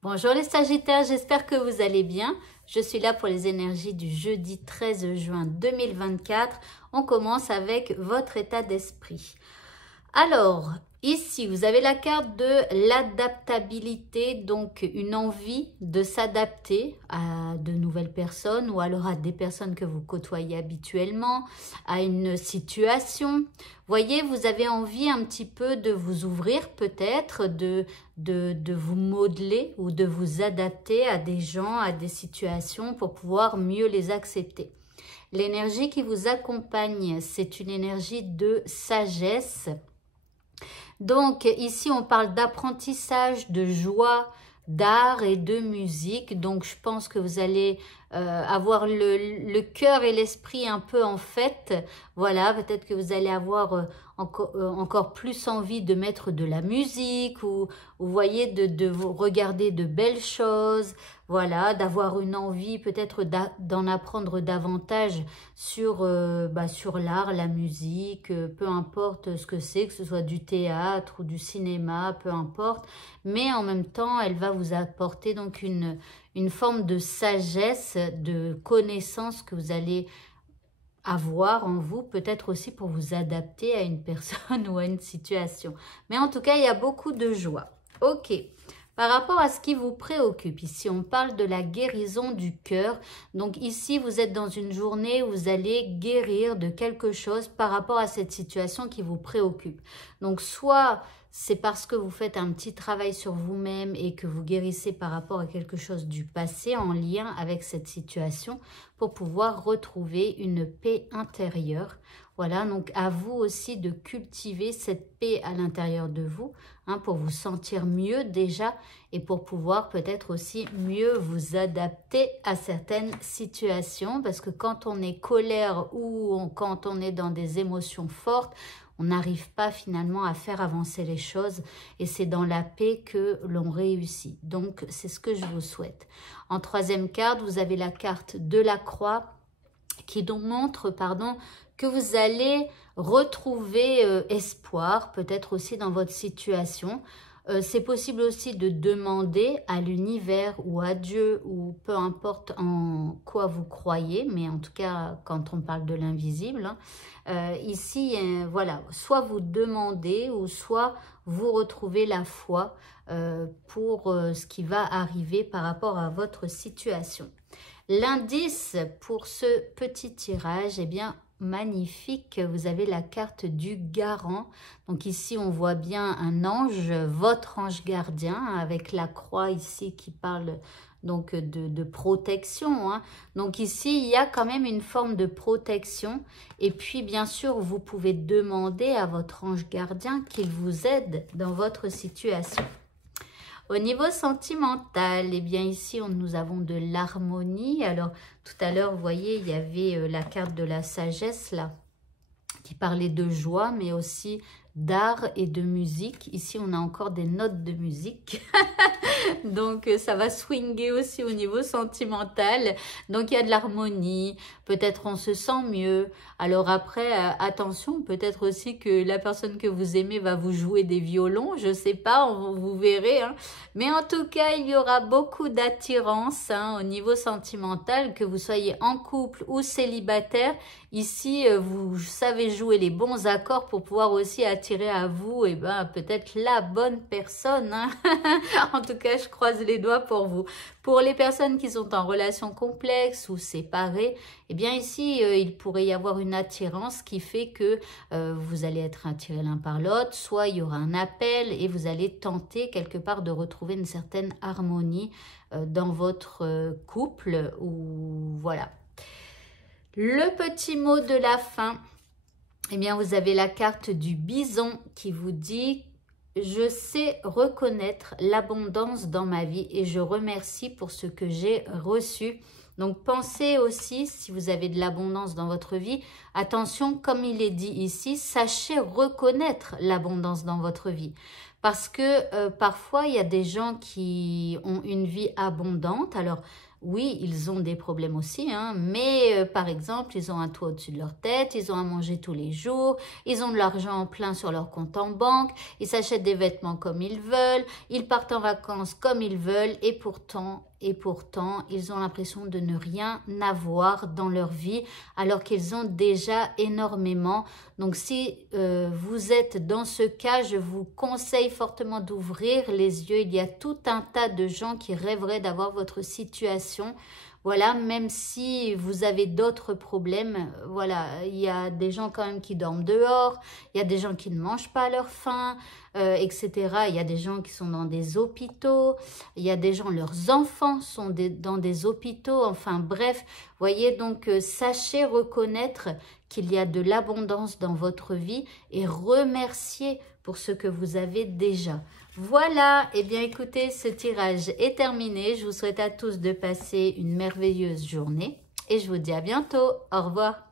Bonjour les Sagittaires, j'espère que vous allez bien. Je suis là pour les énergies du jeudi 13 juin 2024. On commence avec votre état d'esprit. Alors, ici, vous avez la carte de l'adaptabilité, donc une envie de s'adapter à de nouvelles personnes ou alors à des personnes que vous côtoyez habituellement, à une situation. Voyez, vous avez envie un petit peu de vous ouvrir peut-être, de vous modeler ou de vous adapter à des gens, à des situations pour pouvoir mieux les accepter. L'énergie qui vous accompagne, c'est une énergie de sagesse. Donc ici, on parle d'apprentissage, de joie, d'art et de musique. Donc je pense que vous allez avoir le cœur et l'esprit un peu en fête. Voilà, peut-être que vous allez avoir encore plus envie de mettre de la musique ou vous voyez de vous regarder de belles choses. Voilà, d'avoir une envie peut-être d'en apprendre davantage sur l'art, la musique, peu importe ce que c'est, que ce soit du théâtre ou du cinéma, peu importe. Mais en même temps, elle va vous apporter donc une forme de sagesse, de connaissance que vous allez avoir en vous, peut-être aussi pour vous adapter à une personne ou à une situation. Mais en tout cas, il y a beaucoup de joie. Ok. Par rapport à ce qui vous préoccupe, ici on parle de la guérison du cœur. Donc ici vous êtes dans une journée où vous allez guérir de quelque chose par rapport à cette situation qui vous préoccupe. Donc soit c'est parce que vous faites un petit travail sur vous-même et que vous guérissez par rapport à quelque chose du passé en lien avec cette situation pour pouvoir retrouver une paix intérieure. Voilà, donc à vous aussi de cultiver cette paix à l'intérieur de vous, pour vous sentir mieux déjà et pour pouvoir peut-être aussi mieux vous adapter à certaines situations. Parce que quand on est colère ou quand on est dans des émotions fortes, on n'arrive pas finalement à faire avancer les choses et c'est dans la paix que l'on réussit. Donc, c'est ce que je vous souhaite. En troisième carte, vous avez la carte de la croix qui donc montre, que vous allez retrouver espoir, peut-être aussi dans votre situation. C'est possible aussi de demander à l'univers ou à Dieu ou peu importe en quoi vous croyez, mais en tout cas quand on parle de l'invisible, ici, voilà, soit vous demandez ou soit vous retrouvez la foi pour ce qui va arriver par rapport à votre situation. L'indice pour ce petit tirage, eh bien, magnifique, vous avez la carte du garant. Donc ici, on voit bien un ange, votre ange gardien, avec la croix ici qui parle donc de protection. Donc ici, il y a quand même une forme de protection. Et puis, bien sûr, vous pouvez demander à votre ange gardien qu'il vous aide dans votre situation. Au niveau sentimental, eh bien ici, nous avons de l'harmonie. Alors, tout à l'heure, vous voyez, il y avait la carte de la sagesse, là, qui parlait de joie, mais aussi d'art et de musique. Ici, on a encore des notes de musique. Donc, ça va swinguer aussi au niveau sentimental. Donc, il y a de l'harmonie. Peut-être on se sent mieux. Alors après, attention, peut-être aussi que la personne que vous aimez va vous jouer des violons. Je sais pas, vous verrez. Mais en tout cas, il y aura beaucoup d'attirance au niveau sentimental, que vous soyez en couple ou célibataire. Ici, vous savez jouer les bons accords pour pouvoir aussi attirer à vous peut-être la bonne personne. En tout cas, je croise les doigts pour vous. Pour les personnes qui sont en relation complexe ou séparées, eh bien ici, il pourrait y avoir une attirance qui fait que vous allez être attirés l'un par l'autre, soit il y aura un appel et vous allez tenter quelque part de retrouver une certaine harmonie dans votre couple ou voilà. Le petit mot de la fin, eh bien vous avez la carte du bison qui vous dit « Je sais reconnaître l'abondance dans ma vie et je remercie pour ce que j'ai reçu. » Donc pensez aussi, si vous avez de l'abondance dans votre vie, attention, comme il est dit ici, sachez reconnaître l'abondance dans votre vie. Parce que parfois, il y a des gens qui ont une vie abondante. Alors, Oui, ils ont des problèmes aussi, hein, mais par exemple, ils ont un toit au-dessus de leur tête, ils ont à manger tous les jours, ils ont de l'argent plein sur leur compte en banque, ils s'achètent des vêtements comme ils veulent, ils partent en vacances comme ils veulent et pourtant, ils ont l'impression de ne rien avoir dans leur vie alors qu'ils ont déjà énormément. Donc si vous êtes dans ce cas, je vous conseille fortement d'ouvrir les yeux. Il y a tout un tas de gens qui rêveraient d'avoir votre situation. Voilà, même si vous avez d'autres problèmes, voilà, il y a des gens quand même qui dorment dehors, il y a des gens qui ne mangent pas à leur faim, etc. Il y a des gens qui sont dans des hôpitaux, il y a des gens, leurs enfants sont dans des hôpitaux, enfin bref, voyez, donc sachez reconnaître qu'il y a de l'abondance dans votre vie et remercier pour ce que vous avez déjà. Voilà, et bien écoutez, ce tirage est terminé. Je vous souhaite à tous de passer une merveilleuse journée et je vous dis à bientôt. Au revoir.